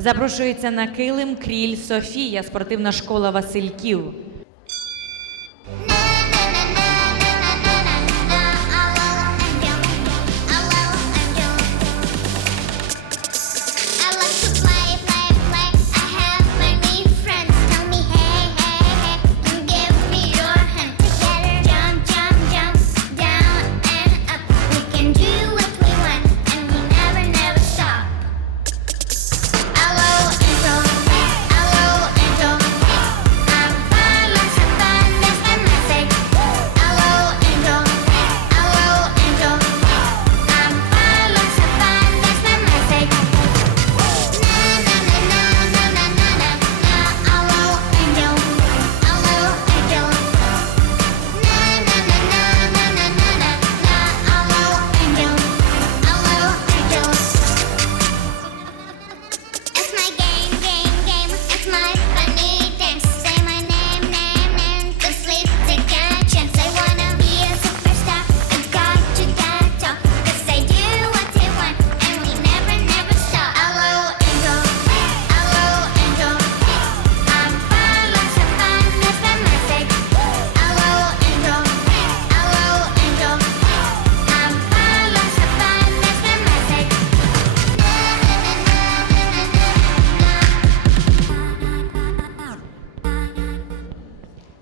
Запрошується на килим кріль Софія, спортивна школа Васильків.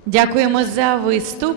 Дякуємо за виступ.